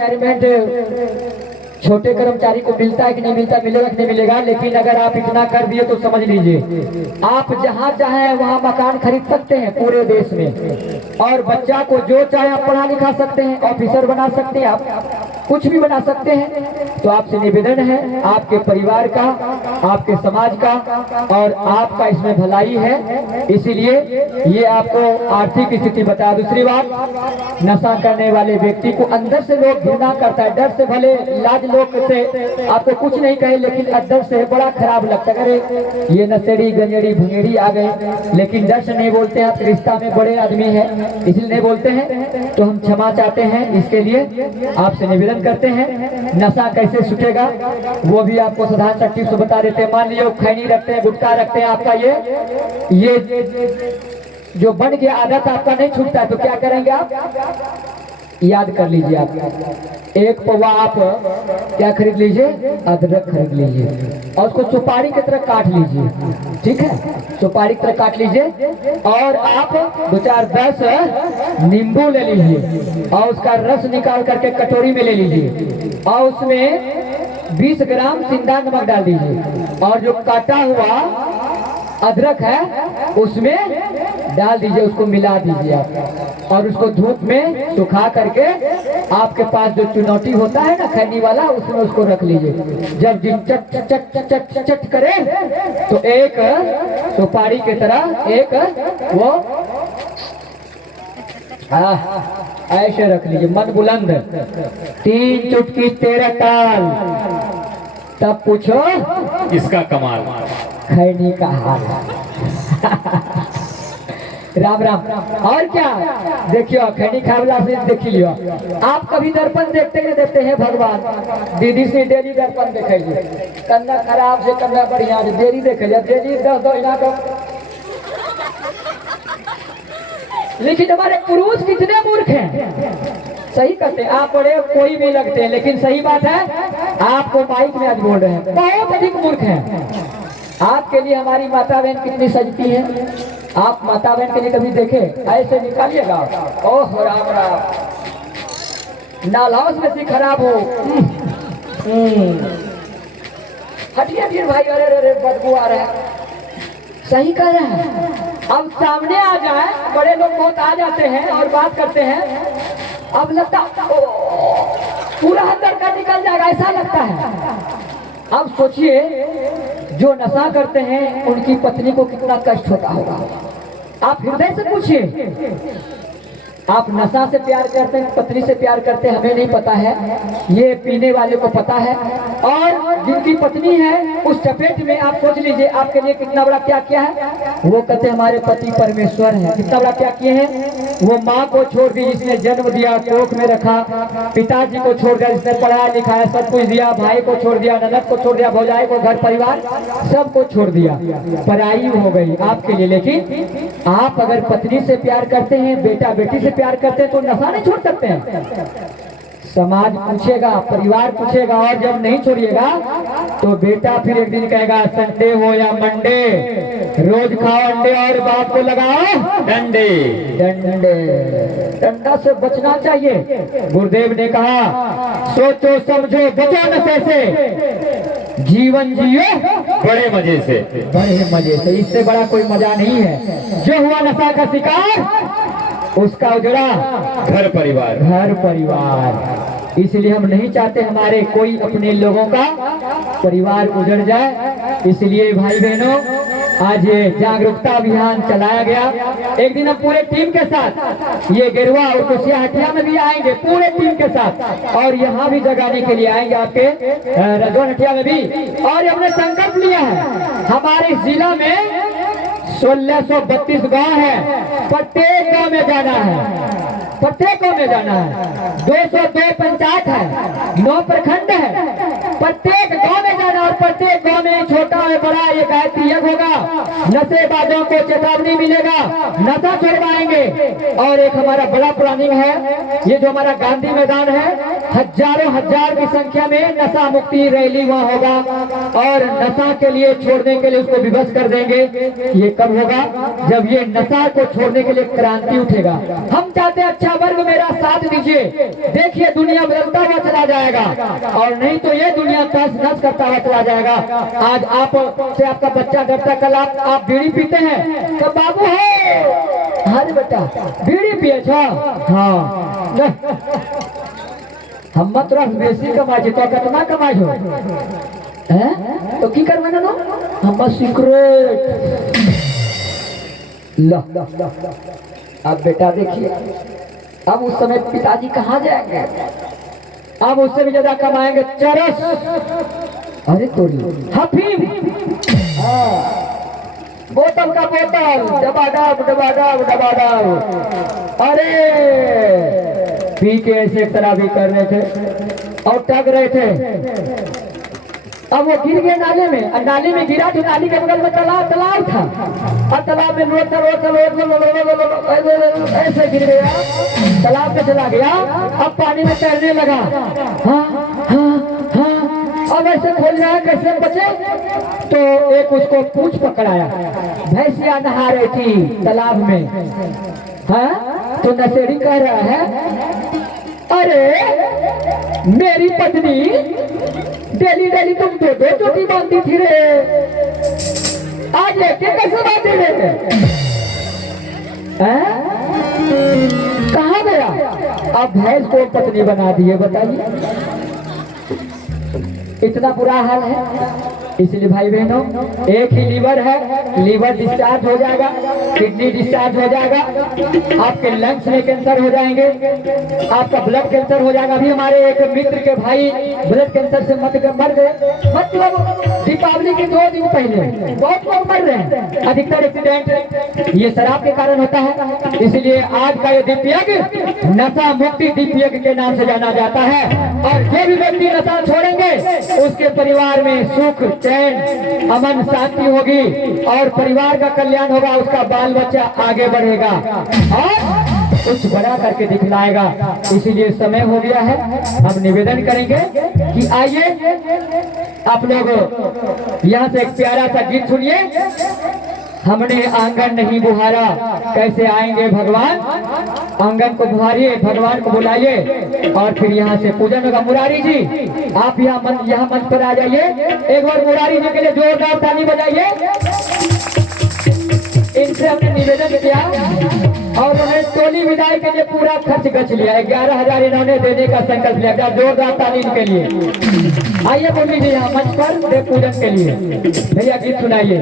Retirement छोटे कर्मचारी को मिलता है कि नहीं मिलता, मिलेगा कि नहीं मिलेगा। लेकिन अगर आप इतना कर दिए तो समझ लीजिए आप जहाँ चाहे वहाँ मकान खरीद सकते हैं पूरे देश में, और बच्चा को जो चाहे आप पढ़ा लिखा सकते हैं, ऑफिसर बना सकते हैं, आप कुछ भी बना सकते हैं। तो आपसे निवेदन है, आपके परिवार का, आपके समाज का और आपका इसमें भलाई है, इसीलिए ये आपको आर्थिक स्थिति बता। दूसरी बात, नशा करने वाले व्यक्ति को अंदर से लोग घृणा करता है, डर से, भले लाज लोग से आपको कुछ नहीं कहे लेकिन अंदर से बड़ा खराब लगता है, अरे ये नशेड़ी गंजेड़ी भंगेड़ी आ गए, लेकिन डर से नहीं बोलते हैं। आप रिश्ता में बड़े आदमी हैं इसलिए नहीं बोलते हैं, तो हम क्षमा चाहते हैं। इसके लिए आपसे निवेदन करते हैं, नशा कैसे छूटेगा वो भी आपको साधारण सा टिप्स बता देते हैं। मान लीजिए खैनी रखते हैं, गुटखा रखते हैं, आपका ये जो बन गया आदत आपका नहीं छूटता है, तो क्या करेंगे आप? याद कर लीजिए, आप एक पौवा आप क्या खरीद लीजिए? अदरक खरीद लीजिए और उसको सुपारी की तरह काट लीजिए, ठीक है? सुपारी की तरह काट लीजिए और आप 2-4-10 नींबू ले लीजिए और उसका रस निकाल करके कटोरी में ले लीजिए और उसमें 20 ग्राम सिंधा नमक डाल दीजिए और जो काटा हुआ अदरक है उसमें डाल दीजिए, उसको मिला दीजिए आप और उसको धूप में सुखा करके आपके पास जो चुनौती होता है ना खैनी वाला, उसमें उसको रख लीजिए। जब जिन चट चट चट चट करे तो एक सुपारी की तरह एक वो ऐसे रख लीजिए, मन बुलंद, 3 चुटकी 13 ताल, तब पूछो इसका कमाल खैनी का हाल। राम राम। और क्या देखियो, खैनी खावला से देख लियो। आप कभी दर्पण देखते हैं भगवान? दीदी से डेली दर्पण देखे, कन्ना खराब से कन्ना बढ़िया से डेली देखे, डेली 10 महीना का। लेकिन हमारे पुरुष कितने मूर्ख हैं, सही कहते हैं आप, बड़े कोई भी लगते हैं, लेकिन सही बात है आपको माइक में आज बोल रहे हैं, बहुत अधिक मूर्ख हैं। आपके लिए हमारी माता बहन कितनी सजती है, आप माता बहन के लिए कभी देखे? ऐसे निकालिएगा, ओह राम राम, नालाओं में से खराब हो। हटिए हटिए भाई, अरे अरे बदबू आ रहा है, सही कह रहे हैं। अब सामने आ जाए, बड़े लोग बहुत आ जाते हैं और बात करते हैं, अब लगता पूरा अंदर का निकल जाएगा, ऐसा लगता है। अब सोचिए जो नशा करते हैं उनकी पत्नी को कितना कष्ट होता होगा, आप हृदय से पूछिए। आप नशा से प्यार करते हैं, पत्नी से प्यार करते हैं, हमें नहीं पता है, ये पीने वाले को पता है। और जिनकी पत्नी है उस चपेट में आप सोच लीजिए आपके लिए कितना बड़ा त्याग किया है। वो कहते हैं हमारे पति परमेश्वर है, कितना बड़ा त्याग किए हैं। वो माँ को छोड़ दी जिसने जन्म दिया, कोख में रखा, पिताजी को छोड़ दिया जिसने पढ़ाया लिखाया सब कुछ दिया, भाई को छोड़ दिया, ननद को छोड़ दिया, भौजाई को, घर परिवार सबको छोड़ दिया, पराई हो गई आपके लिए। लेकिन आप अगर पत्नी से प्यार करते हैं, बेटा बेटी से प्यार करते हैं, तो नशा नहीं छोड़ सकते हैं। समाज पूछेगा, परिवार पूछेगा, और जब नहीं छोड़िएगा तो बेटा फिर एक दिन कहेगा संडे हो या मंडे, रोज खाओ अंडे और बाप को लगाओ डंडे। डंडे डंडा से बचना चाहिए। गुरुदेव ने कहा सोचो समझो बचो नशे से, जीवन जियो बड़े मजे से, बड़े मजे से, इससे बड़ा कोई मजा नहीं है। जो हुआ नशा का शिकार उसका उजड़ा घर परिवार, घर परिवार। इसलिए हम नहीं चाहते हमारे कोई अपने लोगों का परिवार उजड़ जाए। इसलिए भाई बहनों आज ये जागरूकता अभियान चलाया गया। एक दिन हम पूरे टीम के साथ ये गेरुआ और कुशिया हटिया में भी आएंगे पूरे टीम के साथ, और यहाँ भी जगाने के लिए आएंगे आपके रजौन हटिया में भी। और हमने संकल्प लिया है हमारे जिला में 1632 गांव है, प्रत्येक गांव में जाना है, प्रत्येक गांव में जाना है। 202 पंचायत है, 9 प्रखंड है, प्रत्येक गांव में जाना और प्रत्येक गांव में छोटा है बड़ा ये गायत्री यज्ञ होगा। नशेबाजों को चेतावनी मिलेगा, नशा छुड़वाएंगे। और एक हमारा बड़ा प्लानिंग है, ये जो हमारा गांधी मैदान है हजारों हजार की संख्या में नशा मुक्ति रैली वहाँ होगा और नशा के लिए छोड़ने के लिए उसको विवश कर देंगे। ये कब होगा? जब ये नशा को छोड़ने के लिए क्रांति उठेगा। हम चाहते हैं अच्छा वर्ग मेरा साथ दीजिए, देखिए दुनिया बदलता हुआ चला जाएगा और नहीं तो ये दुनिया तहस नहस करता हुआ चला जाएगा। आज आप से आपका बच्चा डरता, कल आप बीड़ी पीते हैं तो बाबू हो, अरे बेटा बीड़ी पिए छो? हाँ हम मत रस बेसी कमाई तो कितना कमाई हो हैं? तो की कर मैंने नो हम सीक्रेट ला। अब बेटा देखिए, अब उस समय पिताजी कहाँ जाएंगे? अब उससे भी ज्यादा कमाएंगे चरस, अरे तोरी हफीम, बोतल का बोतल, डबाडब डबाडब डबाडब। अरे पी के ऐसे शराबी कर रहे थे और टग रहे थे। अब वो गिर गए नाले में और नाले में गिरा तो नाली के बगल में तालाब था और तालाब में रोता ऐसे गिर गया, तालाब में चला गया। अब पानी में तैरने लगा। हाँ हाँ हाँ, अब ऐसे खोल रहा है कैसे बचे? तो एक उसको पूंछ पकड़ाया, भैंसिया नहा रही थी तालाब में। हाँ तो नशेड़ी कह रहा है, अरे मेरी पत्नी डेली डेली तुम दो दो चोटी बांधती थी रे, आज लेके कैसे बांधे रे? कहाँ गया? अब भैंस को पत्नी बना दिए, बताइए इतना बुरा हाल है। इसलिए भाई बहनों, एक ही लीवर है, लीवर डिस्चार्ज हो जाएगा, किडनी डिस्चार्ज हो जाएगा, आपके लंग्स में कैंसर हो जाएंगे, आपका ब्लड कैंसर हो जाएगा। अभी हमारे एक मित्र के भाई ब्लड कैंसर से मर गए, मतलब दीपावली के 2 दिन पहले। बहुत लोग मर रहे हैं, अधिकतर एक्सीडेंट ये शराब के कारण होता है। इसलिए आज का ये दीप यज्ञ नशा मुक्ति दीप यज्ञ के नाम से जाना जाता है। और जो भी व्यक्ति नशा छोड़ेंगे उसके परिवार में सुख चैन अमन शांति होगी और परिवार का कल्याण होगा, उसका बाल बच्चा आगे बढ़ेगा और कुछ बड़ा करके दिखलाएगा। इसीलिए समय हो गया है, हम निवेदन करेंगे कि आइए आप लोग यहाँ से एक प्यारा सा गीत सुनिए। हमने आंगन नहीं बुहारा, कैसे आएंगे भगवान? आंगन को बुहारिए, भगवान को बुलाइए और फिर यहाँ से पूजन होगा। मुरारी जी आप यहाँ मंच पर आ जाइए। एक बार मुरारी जी के लिए जोरदार ताली बजाइए। इनसे हमने निवेदन किया और उन्हें टोली विदाई के लिए पूरा खर्च गच लिया। 11,000 इन्होंने देने का संकल्प लिया। जोरदार ताली इनके लिए। आइए मुरली जी यहाँ मंच पर देव पूजन के लिए। भैया गीत सुनाइए।